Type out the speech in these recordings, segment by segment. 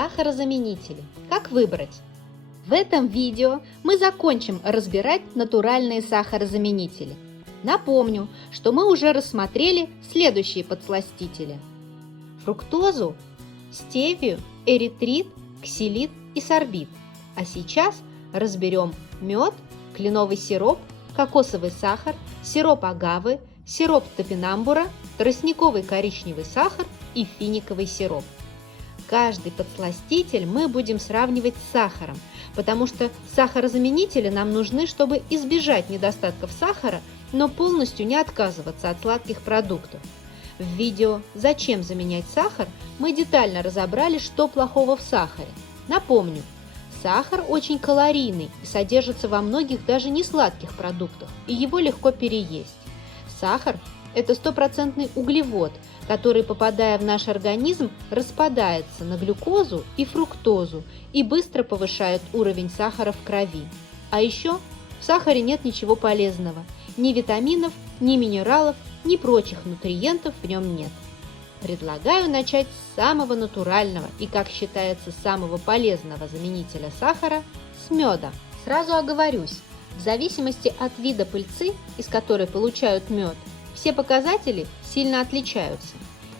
Сахарозаменители. Как выбрать? В этом видео мы закончим разбирать натуральные сахарозаменители. Напомню, что мы уже рассмотрели следующие подсластители: фруктозу, стевию, эритрит, ксилит и сорбит. А сейчас разберем мед, кленовый сироп, кокосовый сахар, сироп агавы, сироп топинамбура, тростниковый коричневый сахар и финиковый сироп. Каждый подсластитель мы будем сравнивать с сахаром, потому что сахарозаменители нам нужны, чтобы избежать недостатков сахара, но полностью не отказываться от сладких продуктов. В видео «Зачем заменять сахар» мы детально разобрали, что плохого в сахаре. Напомню, сахар очень калорийный и содержится во многих даже не сладких продуктах, и его легко переесть. Сахар – это стопроцентный углевод, который, попадая в наш организм, распадается на глюкозу и фруктозу и быстро повышает уровень сахара в крови. А еще в сахаре нет ничего полезного. Ни витаминов, ни минералов, ни прочих нутриентов в нем нет. Предлагаю начать с самого натурального и, как считается, самого полезного заменителя сахара – с меда. Сразу оговорюсь, в зависимости от вида пыльцы, из которой получают мед, все показатели сильно отличаются.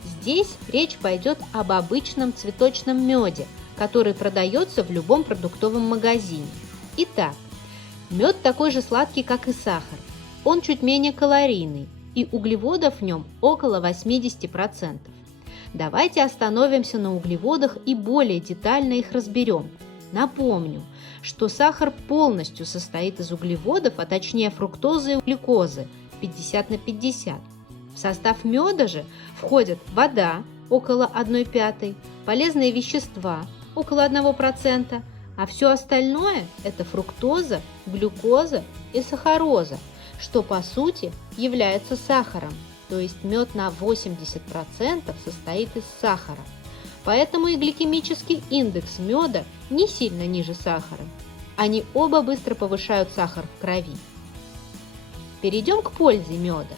Здесь речь пойдет об обычном цветочном меде, который продается в любом продуктовом магазине. Итак, мед такой же сладкий, как и сахар. Он чуть менее калорийный, и углеводов в нем около 80%. Давайте остановимся на углеводах и более детально их разберем. Напомню, что сахар полностью состоит из углеводов, а точнее фруктозы и глюкозы 50/50. В состав меда же входят вода около 1/5, полезные вещества около 1%, а все остальное – это фруктоза, глюкоза и сахароза, что по сути является сахаром, то есть мед на 80% состоит из сахара. Поэтому и гликемический индекс меда не сильно ниже сахара. Они оба быстро повышают сахар в крови. Перейдем к пользе меда.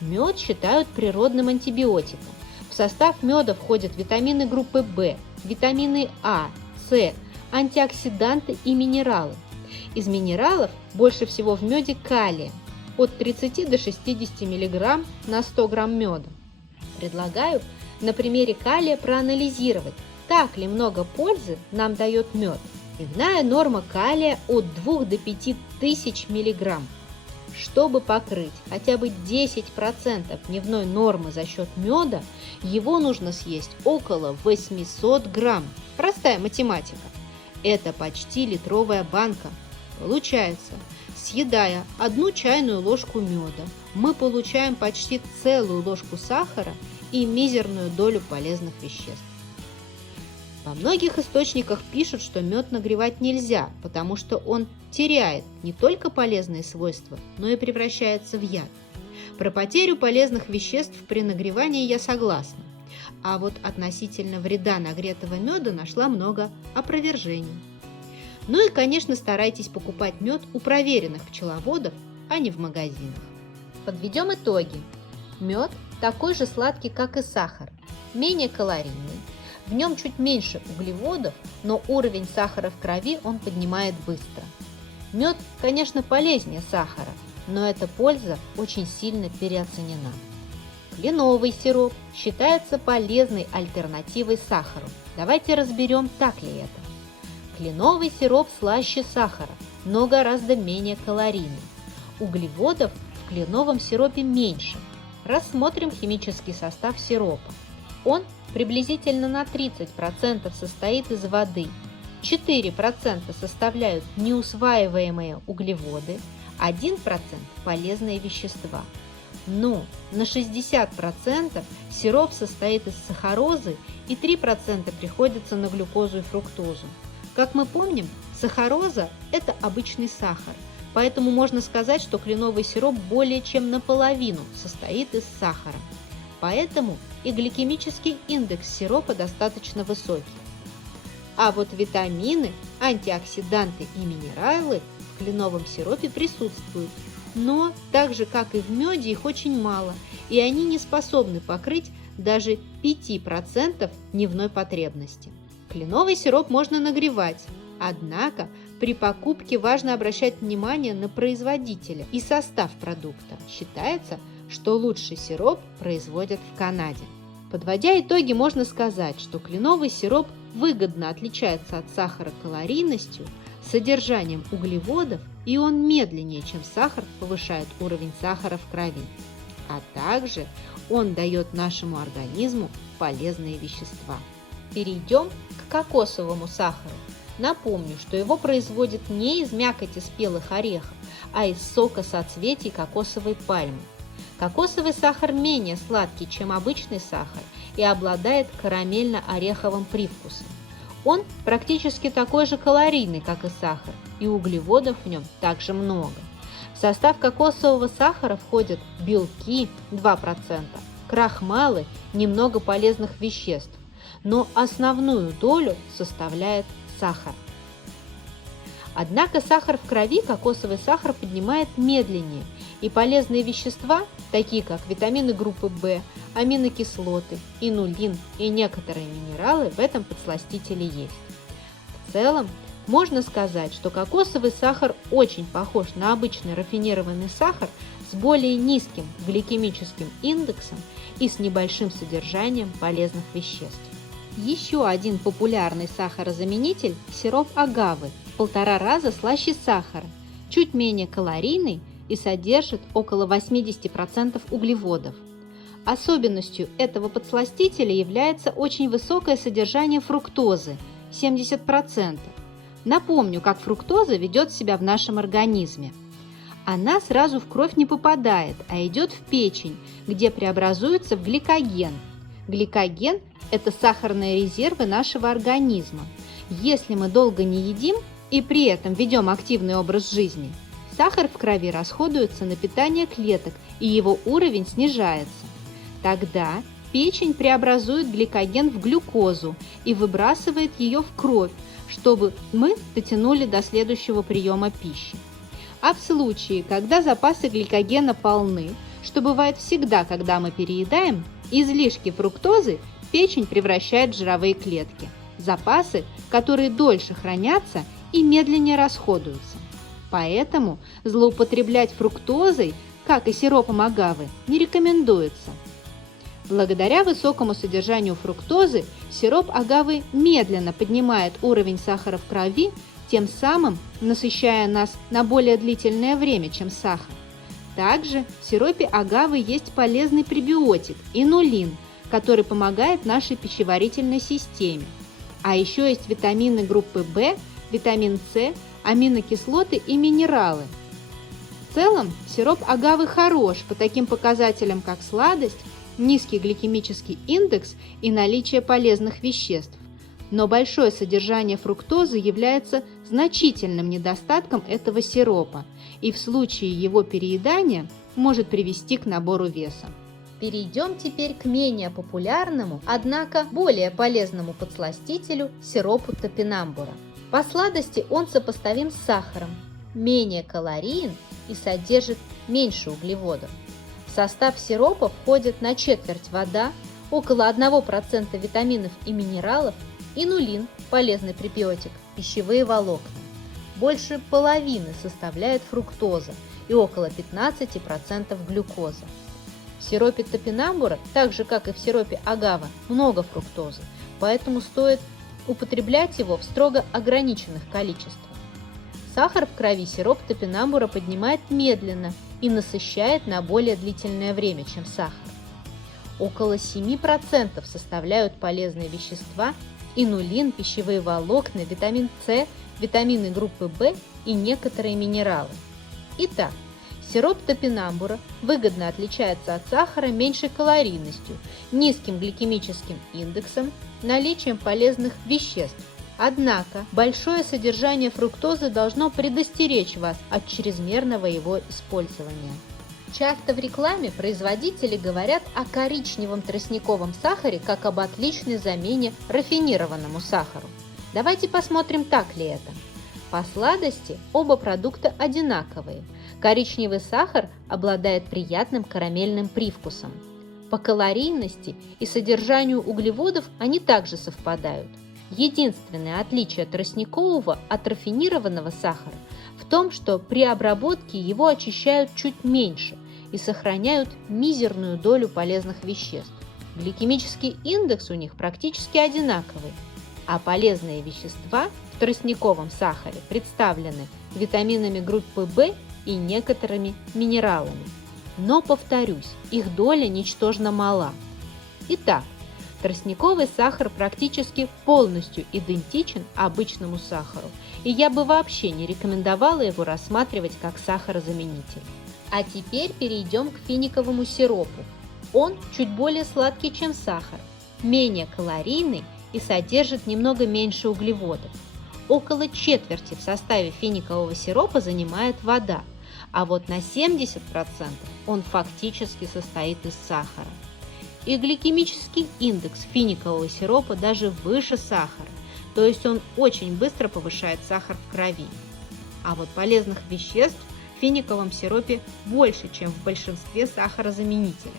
Мед считают природным антибиотиком. В состав меда входят витамины группы В, витамины А, С, антиоксиданты и минералы. Из минералов больше всего в меде калия – от 30 до 60 мг на 100 грамм меда. Предлагаю на примере калия проанализировать, так ли много пользы нам дает мед. Дневная норма калия от 2 до 5 тысяч мг. Чтобы покрыть хотя бы 10% дневной нормы за счет меда, его нужно съесть около 800 грамм. Простая математика. Это почти литровая банка. Получается, съедая 1 чайную ложку меда, мы получаем почти целую ложку сахара и мизерную долю полезных веществ. Во многих источниках пишут, что мед нагревать нельзя, потому что он теряет не только полезные свойства, но и превращается в яд. Про потерю полезных веществ при нагревании я согласна, а вот относительно вреда нагретого меда нашла много опровержений. Ну и, конечно, старайтесь покупать мед у проверенных пчеловодов, а не в магазинах. Подведем итоги. Мед такой же сладкий, как и сахар, менее калорийный. В нем чуть меньше углеводов, но уровень сахара в крови он поднимает быстро. Мед, конечно, полезнее сахара, но эта польза очень сильно переоценена. Кленовый сироп считается полезной альтернативой сахару. Давайте разберем, так ли это. Кленовый сироп слаще сахара, но гораздо менее калорийный. Углеводов в кленовом сиропе меньше. Рассмотрим химический состав сиропа. Он приблизительно на 30% состоит из воды, 4% составляют неусваиваемые углеводы, 1% полезные вещества. Но на 60% сироп состоит из сахарозы и 3% приходится на глюкозу и фруктозу. Как мы помним, сахароза – это обычный сахар, поэтому можно сказать, что кленовый сироп более чем наполовину состоит из сахара. Поэтому и гликемический индекс сиропа достаточно высокий. А вот витамины, антиоксиданты и минералы в кленовом сиропе присутствуют, но так же, как и в меде, их очень мало, и они не способны покрыть даже 5% дневной потребности. Кленовый сироп можно нагревать, однако при покупке важно обращать внимание на производителя и состав продукта. Считается, что лучший сироп производят в Канаде. Подводя итоги, можно сказать, что кленовый сироп выгодно отличается от сахара калорийностью, содержанием углеводов, и он медленнее, чем сахар, повышает уровень сахара в крови. А также он дает нашему организму полезные вещества. Перейдем к кокосовому сахару. Напомню, что его производят не из мякоти спелых орехов, а из сока соцветий кокосовой пальмы. Кокосовый сахар менее сладкий, чем обычный сахар, и обладает карамельно-ореховым привкусом. Он практически такой же калорийный, как и сахар, и углеводов в нем также много. В состав кокосового сахара входят белки 2%, крахмалы, немного полезных веществ, но основную долю составляет сахар. Однако сахар в крови кокосовый сахар поднимает медленнее, и полезные вещества, такие как витамины группы В, аминокислоты, инулин и некоторые минералы, в этом подсластителе есть. В целом, можно сказать, что кокосовый сахар очень похож на обычный рафинированный сахар с более низким гликемическим индексом и с небольшим содержанием полезных веществ. Еще один популярный сахарозаменитель – сироп агавы, в 1,5 раза слаще сахара, чуть менее калорийный и содержит около 80% углеводов. Особенностью этого подсластителя является очень высокое содержание фруктозы – 70%. Напомню, как фруктоза ведет себя в нашем организме. Она сразу в кровь не попадает, а идет в печень, где преобразуется в гликоген. Гликоген – это сахарные резервы нашего организма. Если мы долго не едим и при этом ведем активный образ жизни, сахар в крови расходуется на питание клеток, и его уровень снижается. Тогда печень преобразует гликоген в глюкозу и выбрасывает ее в кровь, чтобы мы дотянули до следующего приема пищи. А в случае, когда запасы гликогена полны, что бывает всегда, когда мы переедаем, излишки фруктозы печень превращает в жировые клетки, запасы, которые дольше хранятся и медленнее расходуются. Поэтому злоупотреблять фруктозой, как и сиропом агавы, не рекомендуется. Благодаря высокому содержанию фруктозы сироп агавы медленно поднимает уровень сахара в крови, тем самым насыщая нас на более длительное время, чем сахар. Также в сиропе агавы есть полезный пребиотик – инулин, который помогает нашей пищеварительной системе. А еще есть витамины группы В, витамин С, аминокислоты и минералы. В целом сироп агавы хорош по таким показателям, как сладость, низкий гликемический индекс и наличие полезных веществ. Но большое содержание фруктозы является значительным недостатком этого сиропа и в случае его переедания может привести к набору веса. Перейдем теперь к менее популярному, однако более полезному подсластителю – сиропу топинамбура. По сладости он сопоставим с сахаром, менее калориен и содержит меньше углеводов. В состав сиропа входит на четверть вода, около 1% витаминов и минералов, инулин, полезный пребиотик, пищевые волокна. Больше половины составляет фруктоза и около 15% глюкоза. В сиропе топинамбура, так же как и в сиропе агава, много фруктозы, поэтому стоит употреблять его в строго ограниченных количествах. Сахар в крови сироп топинамбура поднимает медленно и насыщает на более длительное время, чем сахар. Около 7% составляют полезные вещества: инулин, пищевые волокна, витамин С, витамины группы В и некоторые минералы. Итак, сироп топинамбура выгодно отличается от сахара меньшей калорийностью, низким гликемическим индексом, наличием полезных веществ. Однако большое содержание фруктозы должно предостеречь вас от чрезмерного его использования. Часто в рекламе производители говорят о коричневом тростниковом сахаре как об отличной замене рафинированному сахару. Давайте посмотрим, так ли это. По сладости оба продукта одинаковые. Коричневый сахар обладает приятным карамельным привкусом. По калорийности и содержанию углеводов они также совпадают. Единственное отличие тростникового от рафинированного сахара в том, что при обработке его очищают чуть меньше и сохраняют мизерную долю полезных веществ. Гликемический индекс у них практически одинаковый, а полезные вещества в тростниковом сахаре представлены витаминами группы В и некоторыми минералами. Но, повторюсь, их доля ничтожно мала. Итак, тростниковый сахар практически полностью идентичен обычному сахару, и я бы вообще не рекомендовала его рассматривать как сахарозаменитель. А теперь перейдем к финиковому сиропу. Он чуть более сладкий, чем сахар, менее калорийный и содержит немного меньше углеводов. Около четверти в составе финикового сиропа занимает вода, а вот на 70% он фактически состоит из сахара. И гликемический индекс финикового сиропа даже выше сахара, то есть он очень быстро повышает сахар в крови. А вот полезных веществ в финиковом сиропе больше, чем в большинстве сахарозаменителей.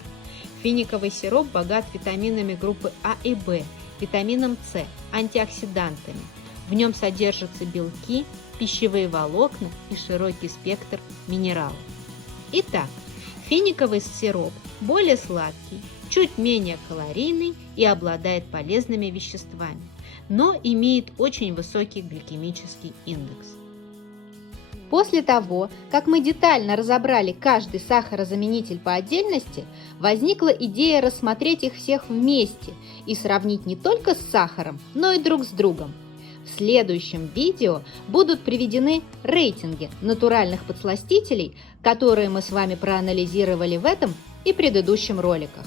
Финиковый сироп богат витаминами группы А и В, витамином С, антиоксидантами. В нем содержатся белки, пищевые волокна и широкий спектр минералов. Итак, финиковый сироп более сладкий, чуть менее калорийный и обладает полезными веществами, но имеет очень высокий гликемический индекс. После того, как мы детально разобрали каждый сахарозаменитель по отдельности, возникла идея рассмотреть их всех вместе и сравнить не только с сахаром, но и друг с другом. В следующем видео будут приведены рейтинги натуральных подсластителей, которые мы с вами проанализировали в этом и предыдущих роликах.